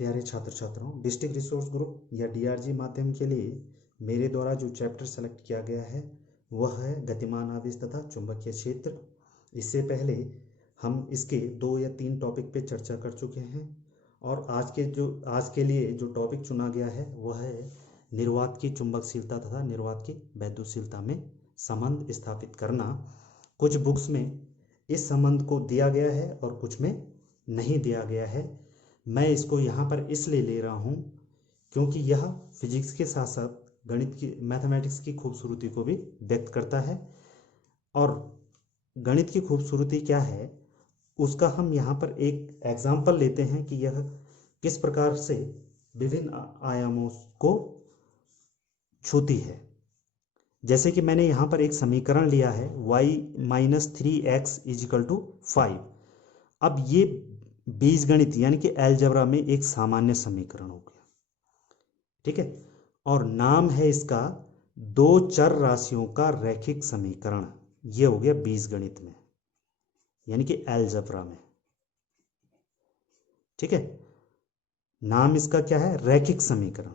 प्यारे छात्र छात्राओं, डिस्ट्रिक्ट रिसोर्स ग्रुप या डीआरजी माध्यम के लिए मेरे द्वारा जो चैप्टर सेलेक्ट किया गया है वह है गतिमान आवेश तथा चुंबकीय क्षेत्र। इससे पहले हम इसके 2 या 3 टॉपिक पे चर्चा कर चुके हैं और आज के लिए जो टॉपिक चुना गया है वह है निर्वात की चुंबकशीलता तथा निर्वात की वैद्युतशीलता में संबंध स्थापित करना। कुछ बुक्स में इस संबंध को दिया गया है और कुछ में नहीं दिया गया है। मैं इसको यहाँ पर इसलिए ले रहा हूँ क्योंकि यह फिजिक्स के साथ साथ गणित की मैथमेटिक्स की खूबसूरती को भी व्यक्त करता है। और गणित की खूबसूरती क्या है उसका हम यहाँ पर एक एग्जाम्पल लेते हैं कि यह किस प्रकार से विभिन्न आयामों को छूती है। जैसे कि मैंने यहाँ पर एक समीकरण लिया है y - 3x = 5। अब ये बीजगणित यानी कि अलजेब्रा में एक सामान्य समीकरण हो गया, ठीक है। और नाम है इसका 2 चर राशियों का रैखिक समीकरण। ये हो गया बीजगणित में यानी कि अलजेब्रा में, ठीक है। नाम इसका क्या है? रैखिक समीकरण,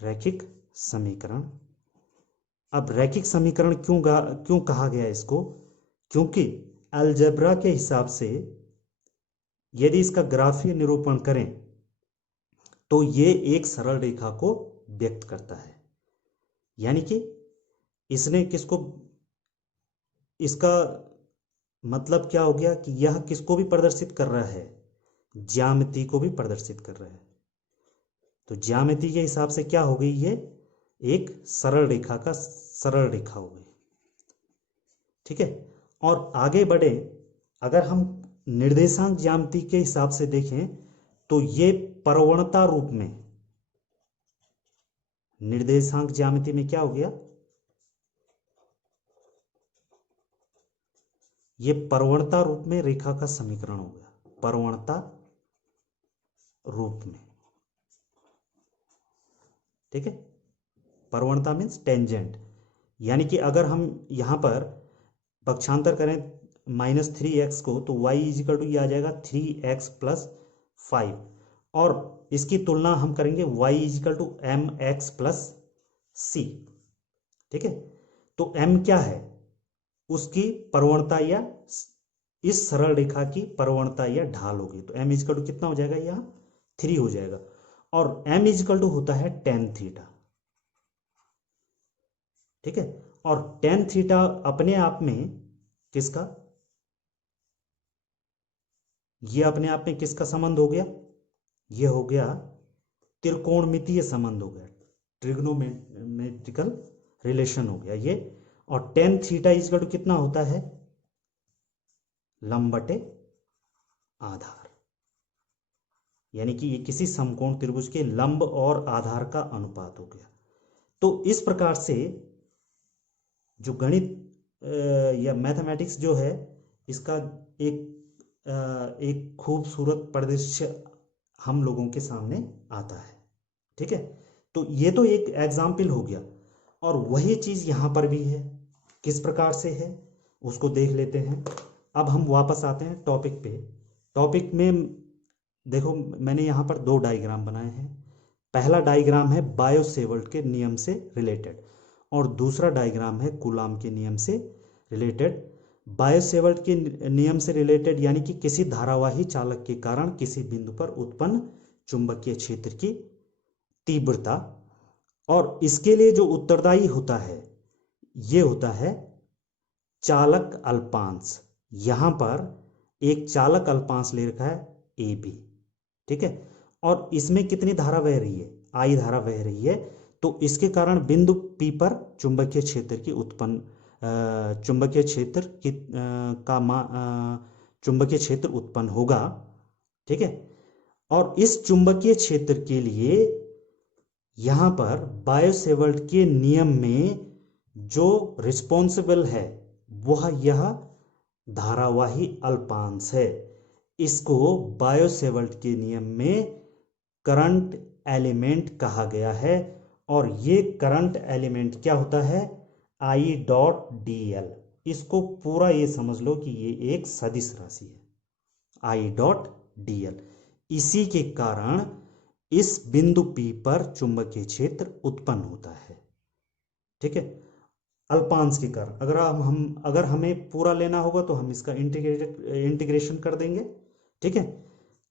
रैखिक समीकरण। अब रैखिक समीकरण क्यों कहा गया इसको? क्योंकि अलजेब्रा के हिसाब से यदि इसका ग्राफीय निरूपण करें तो ये एक सरल रेखा को व्यक्त करता है। यानी कि इसने किसको, इसका मतलब क्या हो गया कि यह किसको भी प्रदर्शित कर रहा है? ज्यामिति को भी प्रदर्शित कर रहा है। तो ज्यामिति के हिसाब से क्या हो गई? ये एक सरल रेखा का सरल रेखा हो गई, ठीक है। और आगे बढ़े, अगर हम निर्देशांक ज्यामिति के हिसाब से देखें तो ये परवणता रूप में, निर्देशांक ज्यामिति में क्या हो गया? ये परवणता रूप में रेखा का समीकरण हो गया, परवणता रूप में, ठीक है। परवणता मीन्स टेंजेंट। यानी कि अगर हम यहां पर पक्षांतर करें -3x को तो y = ये आ जाएगा 3x + 5। और इसकी तुलना हम करेंगे y = mx + c, ठीक है। तो m क्या है? उसकी परवणता या इस सरल रेखा की परवणता या ढाल होगी। तो m = कितना हो जाएगा? यहाँ 3 हो जाएगा। और m = होता है tan थीटा, ठीक है। और tan थीटा अपने आप में किसका, ये अपने आप में किसका संबंध हो गया? ये हो गया त्रिकोणमितीय संबंध हो गया, ट्रिग्नोमेट्रिकल रिलेशन हो गया ये। और tan थीटा = कितना होता है? लंब बटे आधार। यानी कि ये किसी समकोण त्रिभुज के लंब और आधार का अनुपात हो गया। तो इस प्रकार से जो गणित या मैथमेटिक्स जो है इसका एक खूबसूरत परिदृश्य हम लोगों के सामने आता है, ठीक है। तो ये तो एक एग्जाम्पल हो गया। और वही चीज यहां पर भी है। किस प्रकार से है उसको देख लेते हैं। अब हम वापस आते हैं टॉपिक पे। टॉपिक में देखो, मैंने यहां पर 2 डायग्राम बनाए हैं। पहला डायग्राम है बायो-सेवर्ट के नियम से रिलेटेड और दूसरा डायग्राम है कूलाम के नियम से रिलेटेड। बायो-सेवर्ट के नियम से रिलेटेड यानी कि किसी धारावाही चालक के कारण किसी बिंदु पर उत्पन्न चुंबकीय क्षेत्र की तीव्रता, और इसके लिए जो उत्तरदायी होता है ये होता है चालक अल्पांश। यहां पर एक चालक अल्पांश ले रखा है AB, ठीक है। और इसमें कितनी धारा बह रही है? I धारा बह रही है। तो इसके कारण बिंदु P पर चुंबकीय क्षेत्र की चुंबकीय क्षेत्र उत्पन्न होगा, ठीक है। और इस चुंबकीय क्षेत्र के लिए यहां पर बायो-सेवर्ट के नियम में जो रिस्पॉन्सिबल है वह यह धारावाही अल्पांश है। इसको बायो-सेवर्ट के नियम में करंट एलिमेंट कहा गया है। और ये करंट एलिमेंट क्या होता है? I.dl। इसको पूरा ये समझ लो कि ये एक सदिश राशि है, I.dl। इसी के कारण इस बिंदु P पर चुंबकीय क्षेत्र उत्पन्न होता है। ठीक है, अल्पांश के कारण। अगर हमें पूरा लेना होगा तो हम इसका इंटीग्रेशन कर देंगे। ठीक है,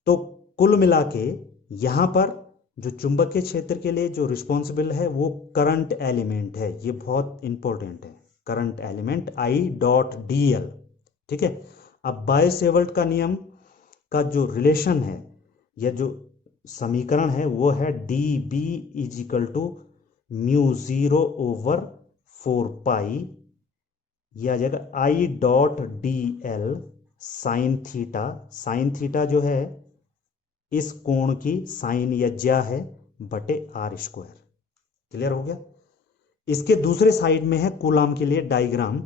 तो कुल मिला के यहां पर जो चुंबकीय क्षेत्र के लिए जो रिस्पॉन्सिबल है वो करंट एलिमेंट है। ये बहुत इंपॉर्टेंट है, करंट एलिमेंट I.dl। ठीक है, अब बायो-सेवर्ट का नियम का जो रिलेशन है या जो समीकरण है वो है dB = μ0/4π, यह आ जाएगा I.dl sine theta. Sine theta जो है इस कोण की साइन या ज्या है बटे r²। क्लियर हो गया। इसके दूसरे साइड में है कूलाम के लिए डायग्राम।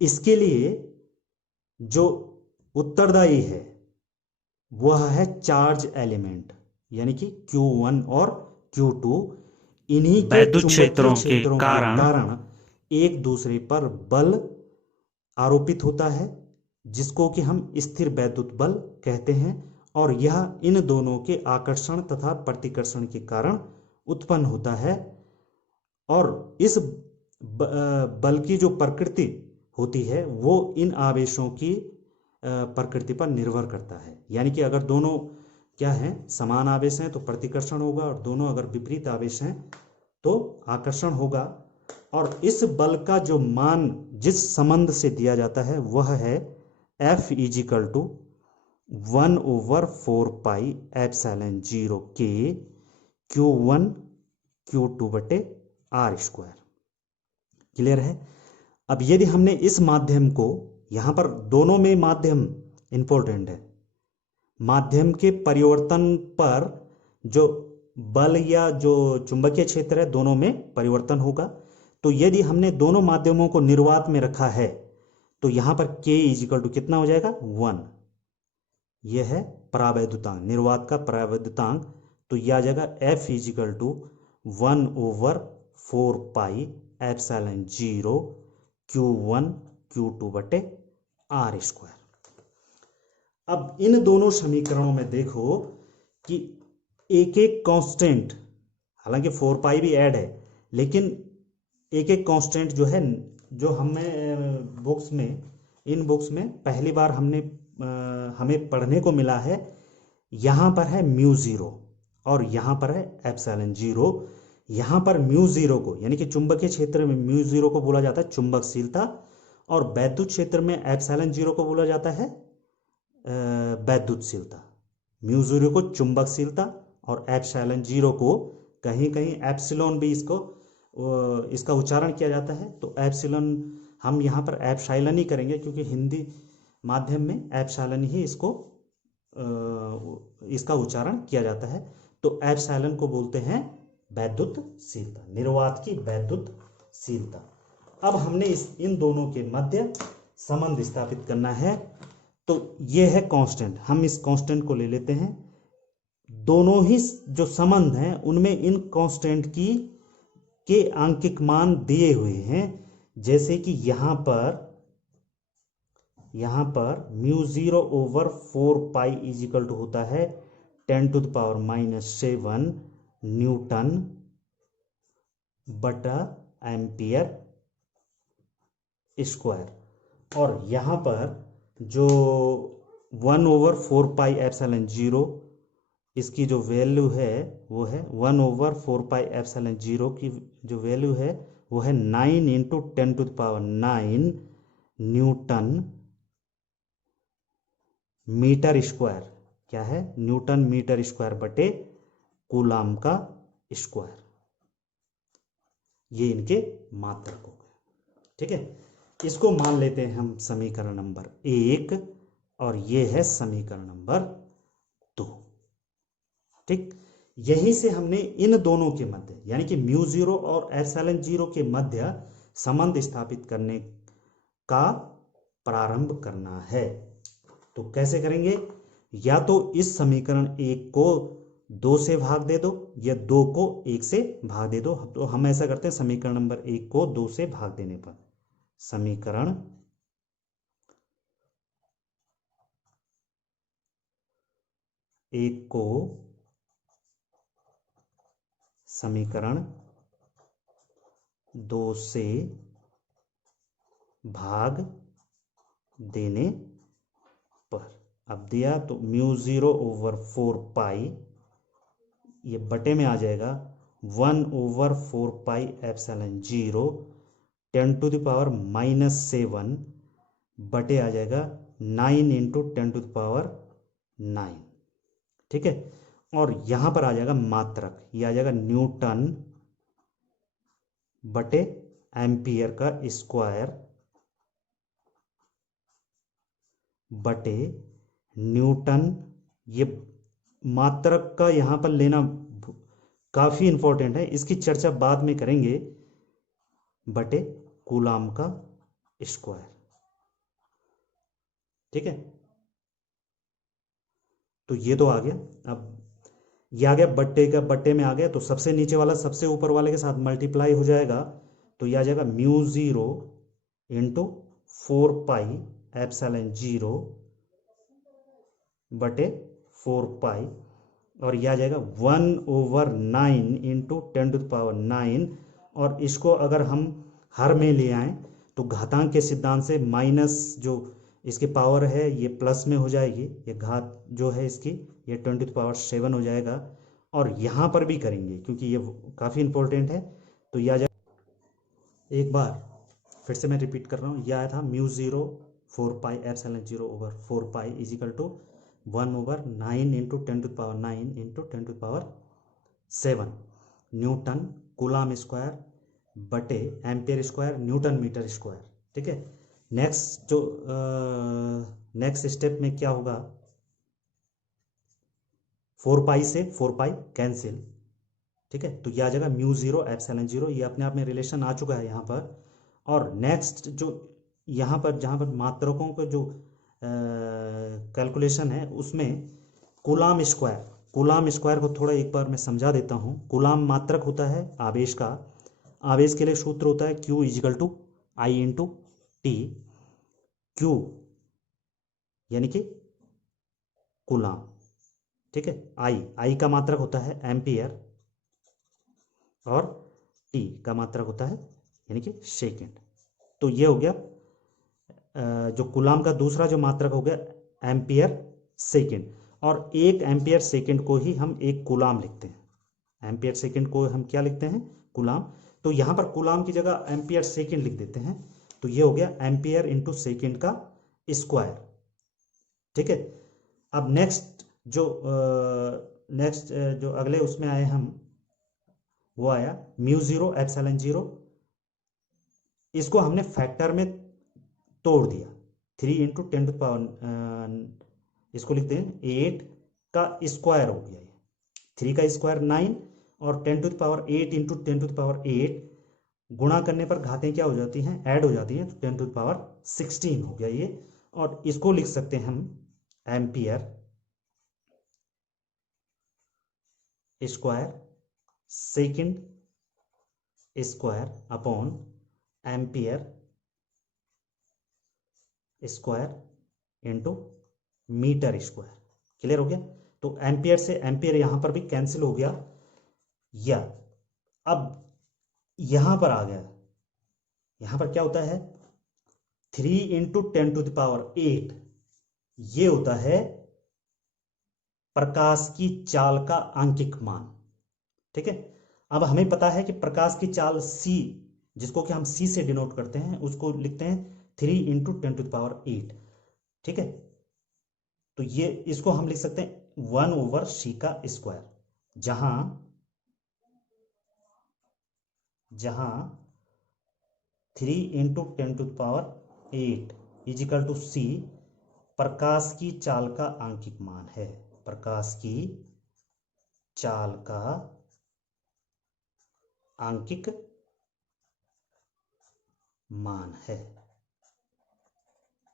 इसके लिए जो उत्तरदायी है वह है चार्ज एलिमेंट, यानी कि Q1 और Q2। इन्हीं के वैद्युत चुंबकीय क्षेत्रों के क्षेत्रों के कारण एक दूसरे पर बल आरोपित होता है, जिसको कि हम स्थिर वैद्युत बल कहते हैं, और यह इन दोनों के आकर्षण तथा प्रतिकर्षण के कारण उत्पन्न होता है। और इस बल की जो प्रकृति होती है वो इन आवेशों की प्रकृति पर निर्भर करता है। यानी कि अगर दोनों क्या हैं, समान आवेश हैं तो प्रतिकर्षण होगा, और दोनों अगर विपरीत आवेश हैं तो आकर्षण होगा। और इस बल का जो मान जिस संबंध से दिया जाता है वह है F = 1/4πε0 K Q1 Q2/r²। Clear है। अब यदि हमने इस माध्यम को, यहां पर दोनों में माध्यम इंपॉर्टेंट है, माध्यम के परिवर्तन पर जो बल या जो चुंबकीय क्षेत्र है दोनों में परिवर्तन होगा। तो यदि हमने दोनों माध्यमों को निर्वात में रखा है तो यहां पर K = कितना हो जाएगा, 1। यह है परावैद्युतांक, निर्वात का परावैद्युतांक। तो यह आ जाएगा F = 1/4πε0 Q1 Q2/r²। अब इन दोनों समीकरणों में देखो कि एक एक कांस्टेंट, हालांकि 4π भी ऐड है, लेकिन एक एक कांस्टेंट जो है, जो हमें बुक्स में, इन बुक्स में पहली बार हमें पढ़ने को मिला है। यहां पर है μ0 और यहां पर है ε0। यहां पर μ0 को, यानी कि चुंबकीय क्षेत्र में μ0 को बोला जाता है चुंबकशीलता, और वैद्युत क्षेत्र में ε0 को बोला जाता है वैद्युतशीलता। μ0 को चुंबकशीलता और ε0 को कहीं कहीं एप्सिलॉन भी इसका उच्चारण किया जाता है। तो एप्सिलॉन हम यहाँ पर एप्साइलन ही करेंगे, क्योंकि हिंदी माध्यम में एप्साइलन ही इसका उच्चारण किया जाता है। तो एप्साइलन को बोलते हैं वैद्युतशीलता, निर्वात की वैद्युतशीलता। अब हमने इन दोनों के मध्य संबंध स्थापित करना है। तो ये है कांस्टेंट, हम इस कांस्टेंट को ले लेते हैं। दोनों ही जो संबंध हैं उनमें इन कांस्टेंट के आंकिक मान दिए हुए हैं। जैसे कि यहां पर μ0/4π = होता है 10⁻⁻7 न्यूटन बटा एम्पियर स्क्वायर। और यहां पर जो 1/4πε0 इसकी जो वैल्यू है वो है 1/4πε0 की जो वैल्यू है वो है 9 × 10⁹ न्यूटन मीटर स्क्वायर। क्या है, न्यूटन मीटर स्क्वायर बटे कूलाम का स्क्वायर। ये इनके मात्रक हो गए। ठीक है, इसको मान लेते हैं हम समीकरण नंबर 1, और ये है समीकरण नंबर 2। ठीक, यहीं से हमने इन दोनों के मध्य, यानी कि μ0 और ε0 के मध्य संबंध स्थापित करने का प्रारंभ करना है। तो कैसे करेंगे, या तो इस समीकरण 1 को 2 से भाग दे दो, या 2 को 1 से भाग दे दो। तो हम ऐसा करते हैं, समीकरण नंबर 1 को 2 से भाग देने पर समीकरण एक को समीकरण 2 से भाग देने पर, अब दिया तो μ0/4 पाई, ये बटे में आ जाएगा 1/4 पाई एप्सिलॉन 0 10⁻⁻7 बटे आ जाएगा 9 × 10⁻⁹। ठीक है, और यहां पर आ जाएगा मात्रक, ये आ जाएगा न्यूटन बटे एम्पियर का स्क्वायर बटे न्यूटन। ये मात्रक का यहां पर लेना काफी इंपॉर्टेंट है, इसकी चर्चा बाद में करेंगे, बटे कूलाम का स्क्वायर। ठीक है, तो ये तो आ गया। अब ये आ गया बट्टे का, बट्टे में आ गया तो सबसे नीचे वाला सबसे ऊपर वाले के साथ मल्टीप्लाई हो जाएगा, तो ये आ जाएगा μ0 × 4 पाई एप्सिलॉन 0 बटे 4 पाई, और यह आ जाएगा 1/9 × 10⁹। और इसको अगर हम हर में ले आए तो घातांक के सिद्धांत से माइनस जो इसकी पावर है ये प्लस में हो जाएगी, ये घात जो है इसकी ये 10⁻7 हो जाएगा। और यहाँ पर भी करेंगे क्योंकि ये काफ़ी इंपॉर्टेंट है, तो यह आ जाएगा, एक बार फिर से मैं रिपीट कर रहा हूँ, यह आया था μ0 4 pi epsilon 0/4 pi equal to 1/9 × 10⁻9 × 10⁻7 newton coulomb square बटे ampere square newton metre square. ठीक है, नेक्स्ट जो नेक्स्ट स्टेप में क्या होगा, 4 पाई से 4 पाई कैंसिल। ठीक है, तो ये आ जाएगा μ0 एप्सिलॉन 0, ये अपने आप में रिलेशन आ चुका है यहाँ पर। और नेक्स्ट जो यहाँ पर जहाँ पर मात्रकों को जो कैलकुलेशन है उसमें कूलाम स्क्वायर को थोड़ा एक बार मैं समझा देता हूँ। कूलाम मात्रक होता है आवेश का, आवेश के लिए सूत्र होता है Q = I × T। Q यानी कि कूलाम, ठीक है, I का मात्रक होता है एम्पियर और T का मात्रक होता है यानी कि सेकेंड। तो ये हो गया जो कूलाम का दूसरा जो मात्रक हो गया एम्पियर सेकेंड, और 1 एम्पियर सेकेंड को ही हम 1 कूलाम लिखते हैं। एम्पियर सेकेंड को हम क्या लिखते हैं, कूलाम। तो यहाँ पर कूलाम की जगह एम्पियर सेकेंड लिख देते हैं, तो ये हो गया एम्पियर × सेकेंड का स्क्वायर। ठीक है, अब नेक्स्ट जो अगले उसमें आए हम, वो आया μ0 एप्सिलॉन 0, इसको हमने फैक्टर में तोड़ दिया, 3 × 10⁻, इसको लिखते हैं 8 का स्क्वायर हो गया, ये 3 का स्क्वायर 9 और 10⁸ × 10⁸ गुणा करने पर घातें क्या हो जाती हैं, ऐड हो जाती हैं, तो 10⁻16 हो गया ये। और इसको लिख सकते हैं हम ampere square second square upon ampere square into metre square. Clear हो गया, तो एम्पियर से एम्पियर यहां पर भी कैंसिल हो गया, या अब यहां पर आ गया, यहां पर क्या होता है 3 × 10⁸, ये होता है प्रकाश की चाल का आंकिक मान। ठीक है, अब हमें पता है कि प्रकाश की चाल c, जिसको कि हम c से डिनोट करते हैं, उसको लिखते हैं 3 × 10⁸। ठीक है, तो ये इसको हम लिख सकते हैं 1/c का स्क्वायर, जहां 3 × 10⁸ इजिकल टू c प्रकाश की चाल का आंकिक मान है, प्रकाश की चाल का आंकिक मान है।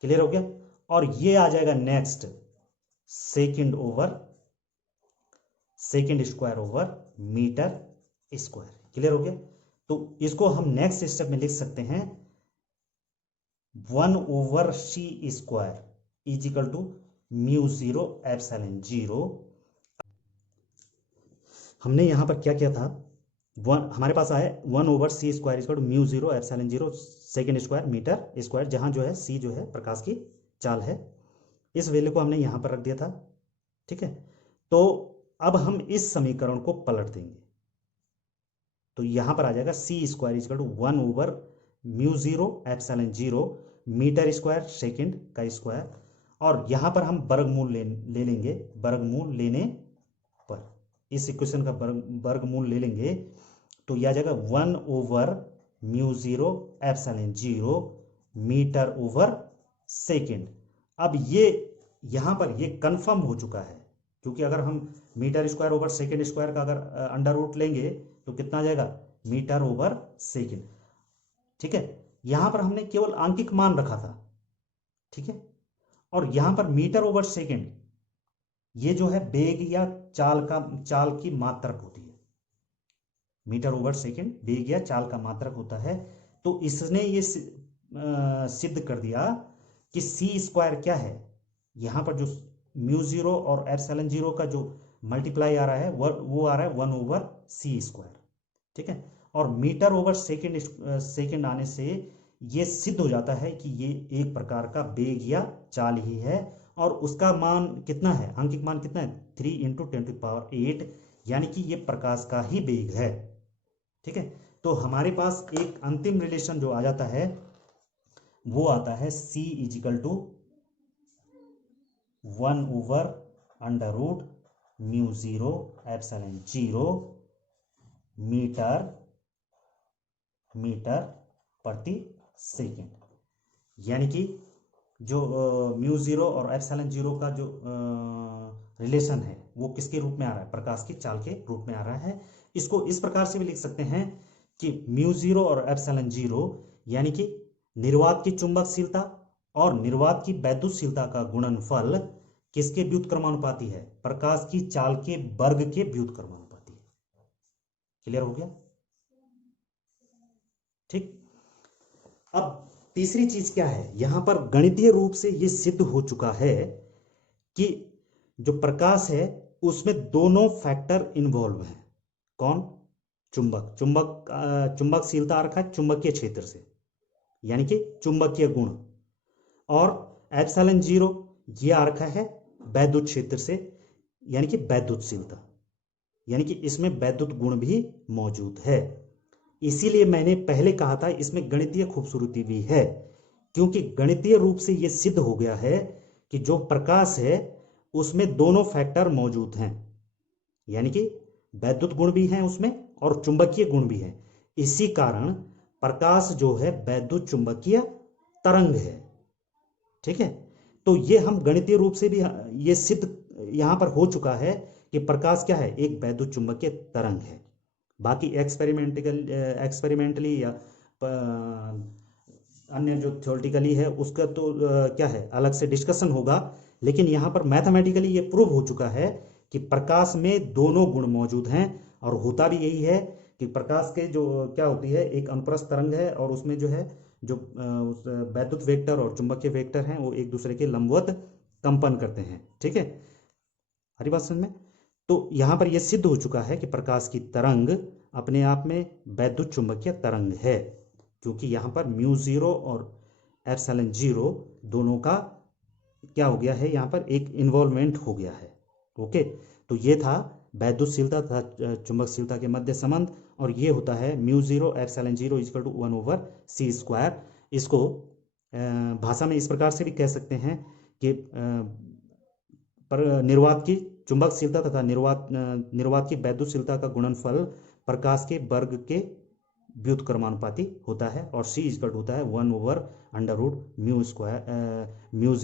क्लियर हो गया, और ये आ जाएगा next second square over metre square. Clear हो गया, तो इसको हम नेक्स्ट स्टेप में लिख सकते हैं 1/c² इजिकल टू μ0 एप्सिलॉन 0 हमने यहाँ पर क्या किया था, हमारे पास आया 1/c² equal to mu zero epsilon zero second square metre square, जहाँ जो है c जो है प्रकाश की चाल है, इस वैल्यू को हमने यहाँ पर रख दिया था। ठीक है, तो अब हम इस समीकरण को पलट देंगे, तो यहाँ पर आ जाएगा c² equal to 1/μ0 epsilon zero metre square second का स्क्वायर, और यहाँ पर हम वर्गमूल ले लेंगे, वर्गमूल लेने पर इस इक्वेशन का वर्गमूल ले लेंगे तो यह आ जाएगा 1/μ0 epsilon zero metre over second. अब ये यहाँ पर ये कंफर्म हो चुका है, क्योंकि अगर हम metre square over second square का अगर अंडर रूट लेंगे तो कितना आ जाएगा, मीटर ओवर सेकेंड। ठीक है, यहाँ पर हमने केवल आंकिक मान रखा था। ठीक है, और यहाँ पर मीटर ओवर सेकेंड ये जो है वेग या चाल की मात्रक होती है। मीटर ओवर सेकेंड वेग या चाल का मात्रक होता है। तो इसने ये सिद्ध कर दिया कि c² क्या है, यहाँ पर जो μ0 और एप्सिलॉन जीरो का जो मल्टीप्लाई आ रहा है वो आ रहा है 1/c²। ठीक है, और मीटर ओवर सेकेंड आने से ये सिद्ध हो जाता है कि ये एक प्रकार का वेग या चाल ही है, और उसका मान कितना है, आंकिक मान कितना है, 3 × 10⁸, यानी कि ये प्रकाश का ही वेग है। ठीक है, तो हमारे पास एक अंतिम रिलेशन जो आ जाता है वो आता है c equal to 1/√μ0 epsilon zero metre प्रति सेकेंड, यानी कि जो μ0 और एप्सिलॉन जीरो का जो रिलेशन है वो किसके रूप में आ रहा है, प्रकाश की चाल के रूप में आ रहा है। इसको इस प्रकार से भी लिख सकते हैं कि μ0 और एप्सिलॉन जीरो यानी कि निर्वात की चुंबकशीलता और निर्वात की वैद्युतशीलता का गुणनफल किसके व्युत्क्रमानुपाती है, प्रकाश की चाल के वर्ग के व्युत्क्रमानुपाती है। क्लियर हो गया? ठीक, अब तीसरी चीज क्या है, यहां पर गणितीय रूप से यह सिद्ध हो चुका है कि जो प्रकाश है उसमें दोनों फैक्टर इन्वॉल्व हैं। कौन? चुंबकशीलता रखा है चुंबकीय क्षेत्र से, यानी कि चुंबकीय गुण, और एप्सिलॉन जीरो ये आ रखा है वैद्युत क्षेत्र से, यानी कि वैद्युतशीलता, यानी कि इसमें वैद्युत गुण भी मौजूद है। इसीलिए मैंने पहले कहा था इसमें गणितीय खूबसूरती भी है, क्योंकि गणितीय रूप से यह सिद्ध हो गया है कि जो प्रकाश है उसमें दोनों फैक्टर मौजूद हैं, यानी कि वैद्युत गुण भी हैं उसमें और चुंबकीय गुण भी हैं। इसी कारण प्रकाश जो है वैद्युत चुंबकीय तरंग है। ठीक है, तो ये हम गणितीय रूप से भी ये सिद्ध यहां पर हो चुका है कि प्रकाश क्या है, एक वैद्युत चुंबकीय तरंग है। बाकी एक्सपेरिमेंटली या अन्य जो थ्योरेटिकली है उसका तो क्या है, अलग से डिस्कशन होगा, लेकिन यहाँ पर मैथमेटिकली ये प्रूव हो चुका है कि प्रकाश में दोनों गुण मौजूद हैं। और होता भी यही है कि प्रकाश के जो क्या होती है, एक अनुप्रस्थ तरंग है और उसमें जो है जो वैद्युत वेक्टर और चुंबकीय वेक्टर हैं वो एक दूसरे के लंबवत कंपन करते हैं। ठीक है, हरी बात समझ में? तो यहाँ पर यह सिद्ध हो चुका है कि प्रकाश की तरंग अपने आप में वैद्युत चुंबकीय तरंग है, क्योंकि यहाँ पर μ0 और एप्सिलॉन जीरो दोनों का क्या हो गया है, यहाँ पर एक इन्वॉल्वमेंट हो गया है। ओके, तो ये था वैद्युतशीलता तथा चुंबकशीलता के मध्य संबंध, और ये होता है μ0 epsilon zero equal to 1/c²। इसको भाषा में इस प्रकार से भी कह सकते हैं कि पर निर्वात की चुंबकशीलता तथा निर्वात की वैद्युतशीलता का गुणनफल प्रकाश के वर्ग के व्युत्क्रमानुपाती होता है, और c इक्वल होता है 1/√μ²μ